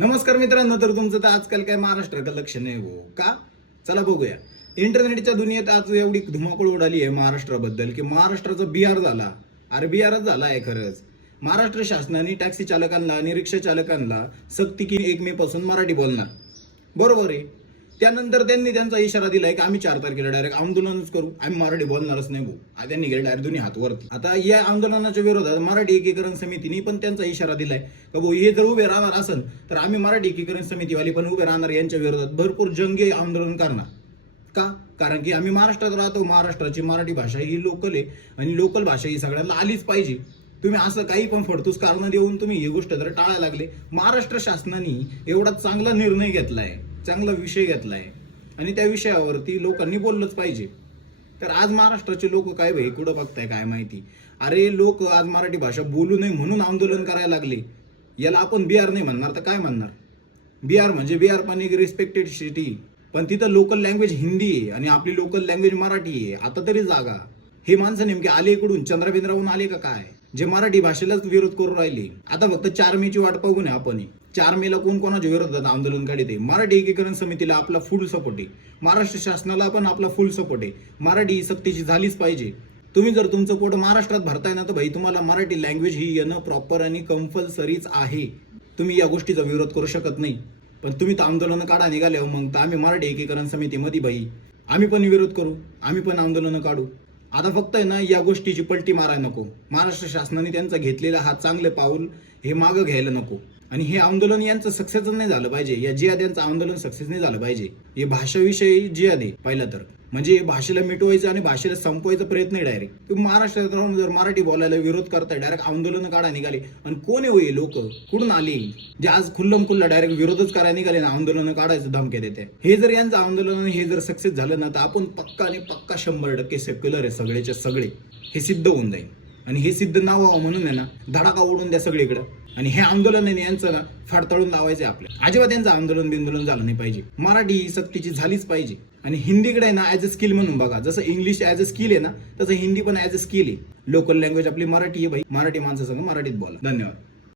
नमस्कार मित्रांनो, तर तुमचं तर आजकाल काय महाराष्ट्राकडे लक्ष नाही हो का? चला बघूया. इंटरनेटच्या दुनियेत आज एवढी धुमाकूळ उडाली आहे महाराष्ट्राबद्दल की महाराष्ट्राचा बिहार झाला. अरे बिहारच झाला आहे खरंच. महाराष्ट्र शासनाने टॅक्सी चालकांना आणि रिक्षा चालकांना सक्ती की 1 मे पासून मराठी बोलणार, बरोबर आहे. त्यानंतर त्यांनी त्यांचा इशारा दिलाय की आम्ही 4 तारखेला डायरेक्ट आंदोलनच करू, आम्ही मराठी बोलणारच नाही भाऊ. त्यांनी गेले डायरेक्ट दोन्ही हात वरती. आता या आंदोलनाच्या विरोधात मराठी एकीकरण समितीने पण त्यांचा इशारा दिलाय का भाऊ हे जर उभे राहणार असेल तर आम्ही मराठी एकीकरण समितीवाली पण उभे राहणार, यांच्या विरोधात भरपूर जंगी आंदोलन करणार. का? कारण की आम्ही महाराष्ट्रात राहतो, महाराष्ट्राची मराठी भाषा ही लोकल आहे आणि लोकल भाषा ही सगळ्यांना आलीच पाहिजे. तुम्ही असं काही पण फडतूस कारण देऊन तुम्ही ही गोष्ट जर टाळायला लागले. महाराष्ट्र शासनाने एवढा चांगला निर्णय घेतलाय, चांगला विषय घेतलाय आणि त्या विषयावरती लोकांनी बोललंच पाहिजे. तर आज महाराष्ट्राचे लोक काय भाई कुठं बघताय काय माहिती. अरे लोक आज मराठी भाषा बोलू नये म्हणून आंदोलन करायला लागले. याला आपण बिहार नाही म्हणणार तर काय म्हणणार? बिहार म्हणजे बिहार पण एक रिस्पेक्टेड सिटी, पण तिथं लोकल लँग्वेज हिंदी आहे आणि आपली लोकल लँग्वेज मराठी आहे. आता तरी जागा. हे माणसं नेमके आले इकडून चंद्रबिंद्राहून आले का काय, जे मराठी भाषेलाच विरोध करून राहिले. आता फक्त 4 मेची वाट बघू नये आपण. 4 मेला कोण कोणाच्या विरोधात आंदोलन काढते. मराठी एकीकरण समितीला आपला फुल सपोर्ट आहे, महाराष्ट्र शासनाला पण आपला फुल सपोर्ट आहे. मराठी ही सक्तीची झालीच पाहिजे. तुम्ही जर तुमचं पोट महाराष्ट्रात भरताय ना तर भाई तुम्हाला मराठी लँग्वेज ही येणं प्रॉपर आणि कंपल्सरीच आहे. तुम्ही या गोष्टीचा विरोध करू शकत नाही. पण तुम्ही तर आंदोलन काढा निघाले हो, मग तर आम्ही मराठी एकीकरण समितीमध्ये भाई आम्ही पण विरोध करू, आम्ही पण आंदोलन काढू. आता फक्त आहे ना या गोष्टीची पलटी मारायला नको. महाराष्ट्र शासनाने त्यांचा घेतलेला हा चांगले पाऊल हे मागं घ्यायला नको. आणि हे आंदोलन यांचं सक्सेस नाही झालं पाहिजे. या जिहाद यांचं आंदोलन सक्सेस नाही झालं पाहिजे. हे भाषाविषयी जिहाद आहे पहिला तर. म्हणजे भाषेला मिटवायचं आणि भाषेला संपवायचा प्रयत्न आहे डायरेक्ट. तुम्ही महाराष्ट्रात राहून जर मराठी बोलायला विरोध करताय, डायरेक्ट आंदोलन काढा निघाले. आणि कोण आहे लोक कुठून आले जे आज खुल्लम खुल्ला डायरेक्ट विरोधच करायला निघाले ना, आंदोलन काढायचं धमक्या देते. हे जर यांचं आंदोलन हे जर सक्सेस झालं ना तर आपण पक्का आणि पक्का 100% सेक्युलर आहे सगळेचे सगळे. हे सिद्ध होऊन जाईल. आणि हे सिद्ध नाव व्हावं म्हणून आहे ना धडाका ओढून द्या सगळीकडे. आणि हे आंदोलन आहे यांचं ना फाडताळून लावायचं आपल्या. अजिबात यांचं आंदोलन बिंदोलन झालं नाही पाहिजे. मराठी ही सक्तीची झालीच पाहिजे. आणि हिंदीकडे आहे ना ॲज अ स्किल म्हणून बघा. जसं इंग्लिश ॲज अ स्किल आहे ना तसं हिंदी पण ॲज अ स्किल आहे. लोकल लँग्वेज आपली मराठी आहे भाई. मराठी माणसासंग मराठीत बोला. धन्यवाद.